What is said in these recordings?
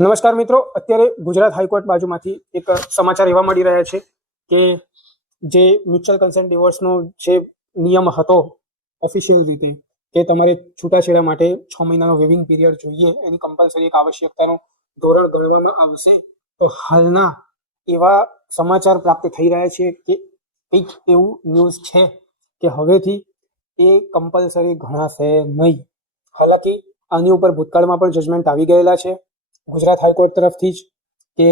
નમસ્કાર મિત્રો, અત્યારે ગુજરાત હાઈકોર્ટ બાજુમાંથી એક સમાચાર એવા મળી રહ્યા છે કે જે મ્યુચ્યુઅલ કન્સેન્ટ ડિવોર્સનો જે નિયમ હતો ઓફિશિયલ રીતે કે તમારે છૂટાછેડા માટે 6 મહિનાનો વેવિંગ પીરિયડ જોઈએ, એની કમ્પલસરી એક આવશ્યકતાનું ધોરણ ગણવામાં આવશે. તો હાલના એવા સમાચાર પ્રાપ્ત થઈ રહ્યા છે કે કંઈક એવું ન્યૂઝ છે કે હવેથી એ કમ્પલસરી ગણાશે નહીં. હાલાકી આની ઉપર ભૂતકાળમાં પણ જજમેન્ટ આવી ગયેલા છે ગુજરાત હાઈકોર્ટ તરફથી જ કે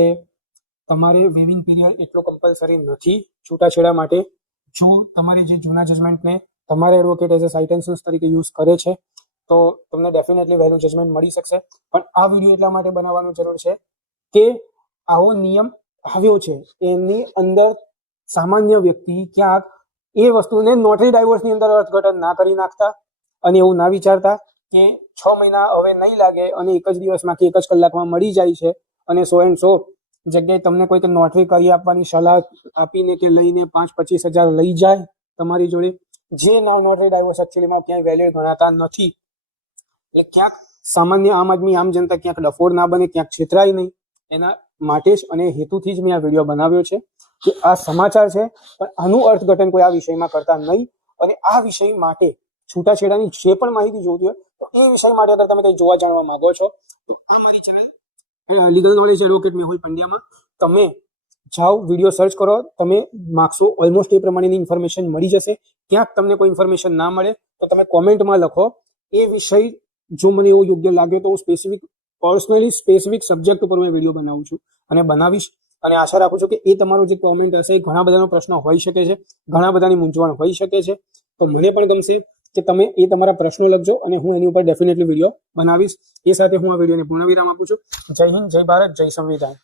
તમારે વેવિંગ પીરિયડ એટલો કમ્પલસરી નથી છૂટાછેડા માટે. જો તમારે જે જૂના જજમેન્ટને તમારે એડવોકેટ એઝ અ સાઇટેન્શન્સ તરીકે યુઝ કરે છે તો તમને ડેફિનેટલી વહેલું જજમેન્ટ મળી શકશે. પણ આ વિડીયો એટલા માટે બનાવવાની જરૂર છે કે આવો નિયમ આવ્યો છે એની અંદર સામાન્ય વ્યક્તિ ક્યાંક એ વસ્તુને નોટરી ડાયવોર્સની અંદર અર્થઘટન ના કરી નાખતા અને એવું ના વિચારતા કે 6 મહિના હવે નહીં લાગે અને એક જ દિવસમાં કે એક જ કલાકમાં મળી જાય છે અને 100 જગ્યાએ તમને કોઈક નોટરી કરી આપવાની સલાહ આપીને કે લઈને 5-25 હજાર લઈ જાય તમારી જોડે, જે નોટરી ડાયવોર્સ એકચ્યુઅલીમાં ક્યાંય વેલિડ ગણાતા નથી. એટલે ક્યાંક સામાન્ય આમ આદમી આમ જનતા ક્યાંક ડફોડ ના બને, ક્યાંક છેતરાય નહીં, એના માટે જ અને હેતુથી જ મેં આ વિડીયો બનાવ્યો છે કે આ સમાચાર છે પણ આનું અર્થઘટન કોઈ આ વિષયમાં કરતા નહીં. અને આ વિષય માટે છૂટાછેડાની જે પણ માહિતી જોઈતી હોય તો એ વિષય માટે અગર તમે કંઈ જોવા જાણવા માંગો છો તો આ મારી channel legal knowledge advocate Mehul પંડ્યામાં તમે જાઓ, વિડીયો સર્ચ કરો, તમે માગશો ઓલમોસ્ટ એ પ્રમાણેની ઇન્ફોર્મેશન મળી જશે. ક્યાંક તમને કોઈ ઇન્ફોર્મેશન ના મળે તો તમે કોમેન્ટમાં લખો. એ વિષય જો મને એવો યોગ્ય લાગે તો હું સ્પેસિફિક સબ્જેક્ટ ઉપર મેં વિડીયો બનાવું છું અને બનાવીશ. અને આશા રાખું છું કે એ તમારો જે કોમેન્ટ હશે ઘણા બધાનો પ્રશ્ન હોઈ શકે છે, ઘણા બધાની મૂંઝવણ હોઈ શકે છે. તો મને પણ ગમશે કે તમે એ તમારા પ્રશ્નો લખજો અને હું એની ઉપર ડેફિનેટલી વિડીયો બનાવીશ. એ સાથે હું આ વિડીયોને પૂર્ણ વિરામ આપું છું. જય હિન્દ, જય ભારત, જય સંવિધાન.